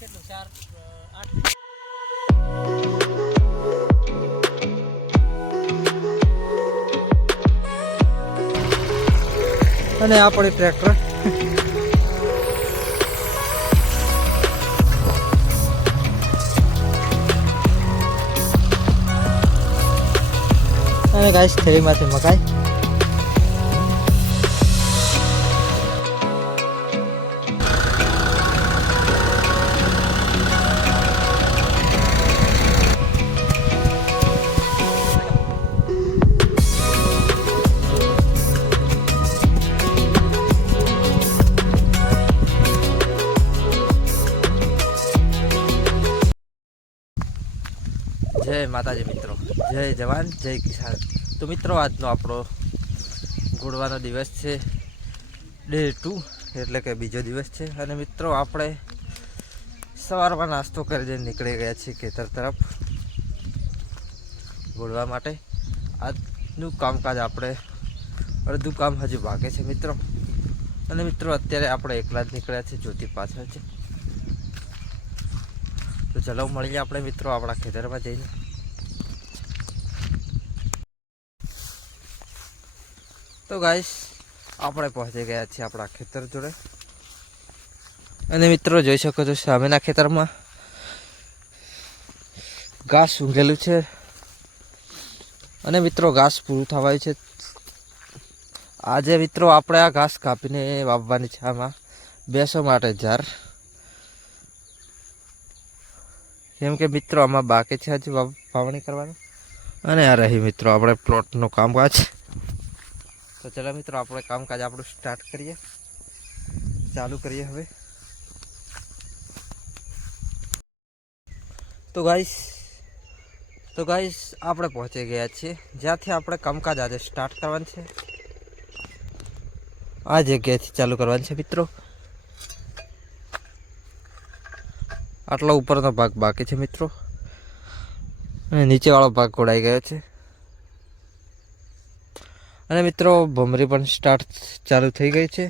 કેટલું 4 8 અને આ પડી ટ્રેક્ટર અને ગાઈસ થેલીમાંથી મકાઈ જય માતાજી મિત્રો, જય જવાન જય કિસાન. તો મિત્રો આજનો આપણો ગુડવાનો દિવસ છે, ડે 2 એટલે કે બીજો દિવસ છે. અને મિત્રો આપણે સવારમાં નાસ્તો કરીને નીકળી ગયા છીએ ખેતર તરફ ગુડવા માટે. આજનું કામકાજ આપણે અડધું કામ હજુ બાકી છે મિત્રો. અને મિત્રો અત્યારે આપણે એકલા જ નીકળ્યા છીએ, જ્યોતિ પાછળ છે. તો ચલો મળીએ આપણે મિત્રો આપણા ખેતરમાં જઈને. તો ગાઈસ આપણે પહોંચી ગયા છીએ આપણા ખેતર જોડે. અને મિત્રો જોઈ શકો છો સામેના ખેતરમાં ઘાસ ઊંઘેલું છે. અને મિત્રો ઘાસ પૂરું થવાયું છે. આજે મિત્રો આપણે આ ઘાસ કાપીને વાવવાની છે આમાં બેસો માટે ઝાર. કેમ કે મિત્રો આમાં બાકી છે હજુ વાવણી કરવાનું. અને આ રહી મિત્રો આપણે પ્લોટનું કામકાજ. તો ચલો મિત્રો આપણે કામકાજ આપણું સ્ટાર્ટ કરીએ, ચાલુ કરીએ હવે. તો ગાઈસ આપણે પહોંચી ગયા છીએ જ્યાંથી આપણે કામકાજ આજે સ્ટાર્ટ કરવાનું છે. આ જગ્યાએથી ચાલુ કરવાનું છે મિત્રો. આટલો ઉપરનો ભાગ બાકી છે મિત્રો, અને નીચેવાળો ભાગ ગોળાઈ ગયો છે. અને મિત્રો ભમરી પણ સ્ટાર્ટ ચાલુ થઈ ગઈ છે.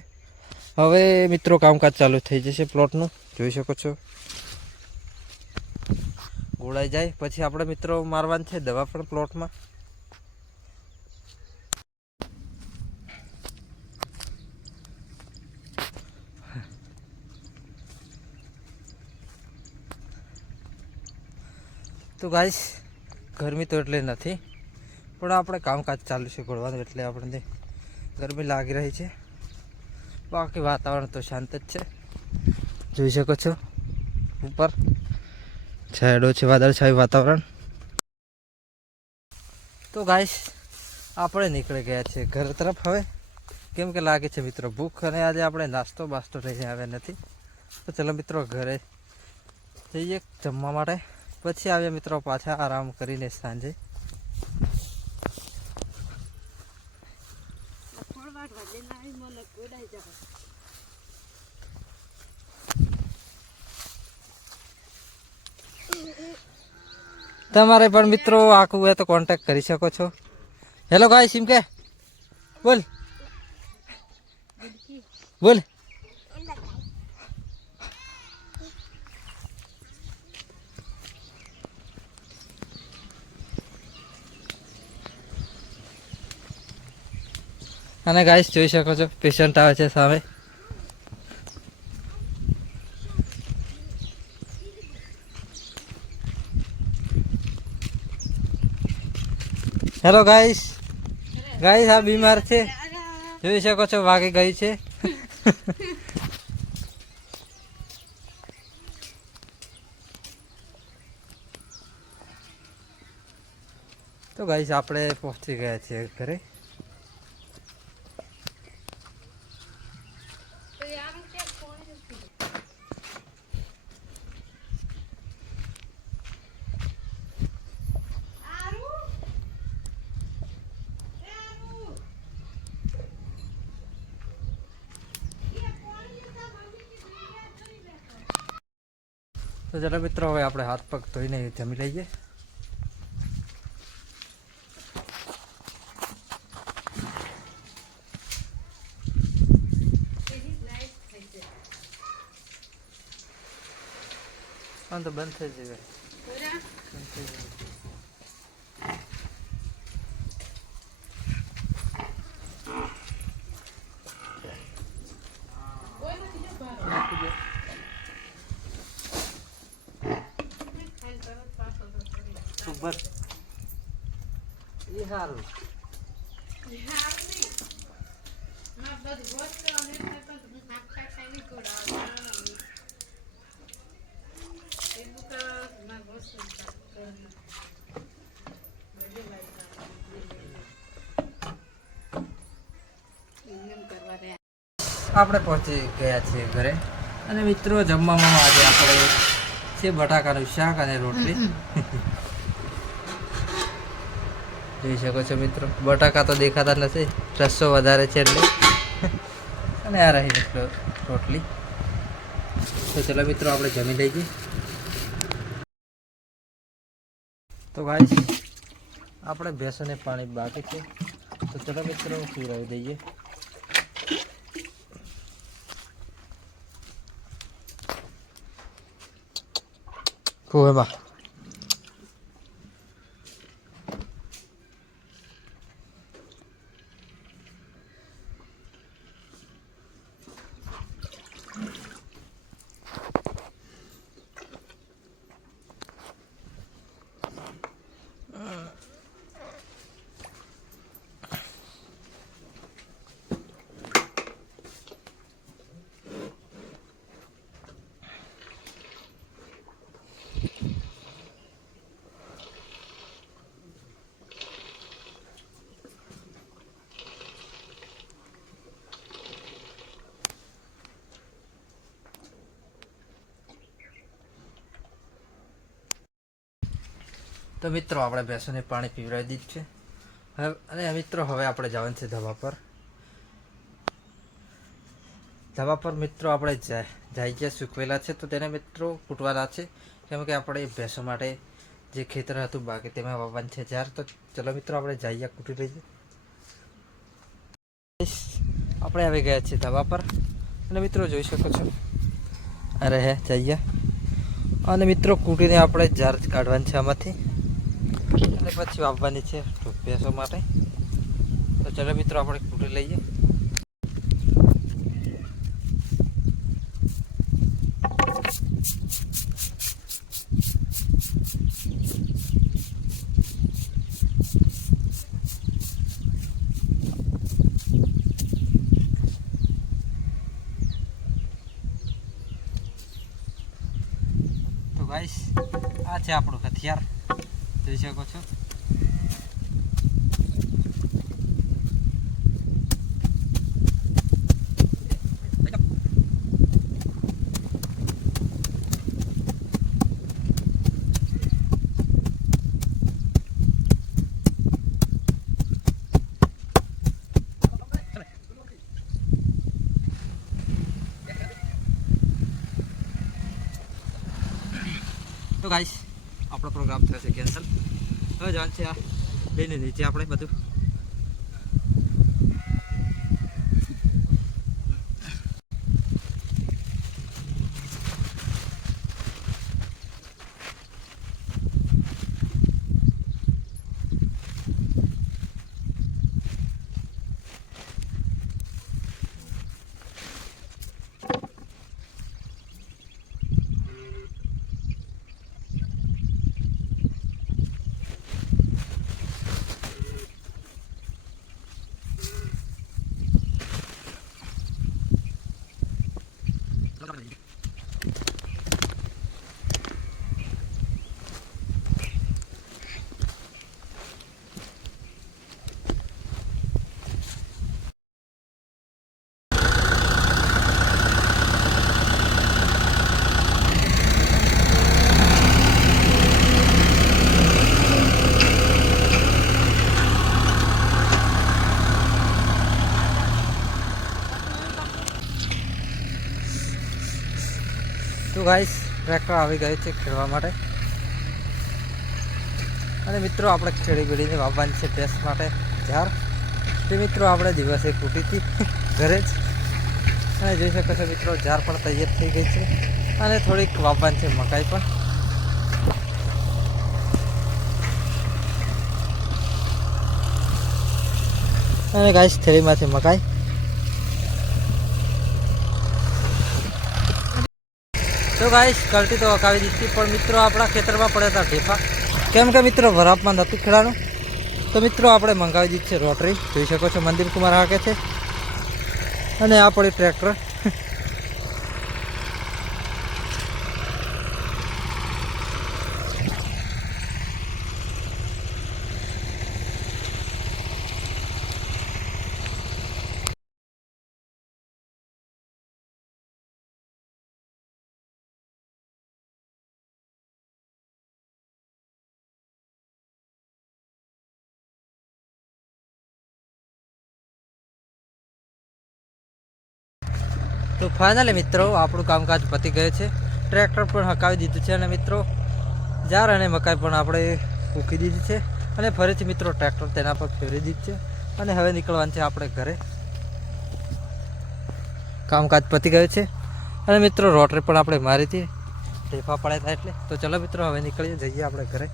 હવે મિત્રો કામકાજ ચાલુ થઈ જશે પ્લોટનું, જોઈ શકો છો. ગોળાઈ જાય પછી આપણે મિત્રો મારવાનું છે દવા પણ પ્લોટમાં. તો ગાઈસ ગરમી તો એટલે નથી, પણ આપણે કામકાજ ચાલુ છે ગોળવાનું, એટલે આપણને ગરમી લાગી રહી છે. બાકી વાતાવરણ તો શાંત જ છે, જોઈ શકો છો. ઉપર છાંયડો છે, વાદળછાયું વાતાવરણ. તો ગાઈસ આપણે નીકળી ગયા છીએ ઘર તરફ હવે, કેમ કે લાગે છે મિત્રો ભૂખ. અને આજે આપણે નાસ્તો બાસ્તો લઈને આવ્યા નથી. તો ચલો મિત્રો ઘરે જઈએ જમવા માટે, પછી આવ્યા મિત્રો પાછા આરામ કરીને સાંજે. તમારે પણ મિત્રો આખું હોય તો કોન્ટેક્ટ કરી શકો છો. હેલો ગાઈસ સિમ કે બોલ બોલ. અને ગાઈસ જોઈ શકો છો પેશન્ટ આવે છે સામે. હેલો ગાઈસ આ બીમાર છે, જોઈ શકો છો વાગી ગઈ છે. તો ગાઈસ આપણે પહોંચી ગયા છીએ ઘરે. તો ચલો મિત્રો હવે આપણે હાથ પગ ધોઈને જમી લઈએ. આમ તો બંધ થઈ જશે. બંધ થઈ જશે. બસ એ સારું. આપણે પહોંચી ગયા છીએ ઘરે અને મિત્રો જમવામાં આજે આપણે છે બટાકાનું શાક અને રોટલી. જોઈ શકો છો મિત્રો, બટાકા તો દેખાતા નથી, રસો વધારે છે એટલે. અને આ રહી મિત્રો રોટલી. તો ચલો મિત્રો આપણે જમી લઈએ. તો ગાઈસ આપણે ભેંસોને પાણી બાકી છે, તો ચલો મિત્રો પીવડાવી દઈએ. કુવામાં તો મિત્રો આપણે ભેંસોને પાણી પીવડાવી દીધું છે હવે. અને મિત્રો હવે આપણે જવાનું છે ધાબા પર. ધાબા પર મિત્રો આપણે જાય સૂકવેલા છે, તો તેને મિત્રો કૂટવાના છે, કેમ કે આપણે ભેંસો માટે જે ખેતર હતું બાકી તેમાં વાવવાનું છે ઝાર. તો ચલો મિત્રો આપણે જઈએ કૂટી લઈએ. આપણે આવી ગયા છીએ ધાબા પર અને મિત્રો જોઈ શકો છો અરે હે જઈએ. અને મિત્રો કૂટીને આપણે ઝાર કાઢવાની છે આમાંથી અને પછી વાવવાની છે ભેંસો માટે. તો ચલો મિત્રો આપણે કૂટી લઈએ. તો ગાઈસ આ છે આપણું હથિયાર, જોઈ શકો છો. તો ગાઈસ આપણો પ્રોગ્રામ થશે કેન્સલ. હવે જાણ છે આ લઈને નીચે આપણે બધું. તો ગાઈસ ટ્રેક્ટર આવી ગયું છે ખેડવા માટે. અને મિત્રો આપણે ખેડી બેડીને વાવવાની છે ભેંસ માટે ઝાર. તે મિત્રો આપણે દિવસે કૂટી હતી ઘરે જ. અને જોઈ શકો છો મિત્રો ઝાર પણ તૈયાર થઈ ગઈ છે અને થોડીક વાવવાની છે મકાઈ પણ. અને ગાઈસ થેલીમાંથી મકાઈ. તો ગાઈસ કલટી તો હકાવી દીધી, પણ મિત્રો આપણા ખેતરમાં પડ્યા હતા ઢેફા, કેમ કે મિત્રો વરાપમાં નહોતું ખેડાનું. તો મિત્રો આપણે મંગાવી દીધી છે રોટરી, જોઈ શકો છો મંદિર કુમાર હાકે છે. અને આ પડ્યું ટ્રેક્ટર. તો ફાઇનલી મિત્રો આપણું કામકાજ પતી ગયું છે. ટ્રેક્ટર પણ હકાવી દીધું છે અને મિત્રો જાર અને મકાઈ પણ આપણે મૂકી દીધી છે. અને ફરીથી મિત્રો ટ્રેક્ટર તેના પર ફેરવી દીધું છે અને હવે નીકળવાનું છે આપણે ઘરે. કામકાજ પતી ગયું છે અને મિત્રો રોટરી પણ આપણે મારી હતી ઢેફા પડ્યા હતા એટલે. તો ચલો મિત્રો હવે નીકળીએ, જઈએ આપણે ઘરે.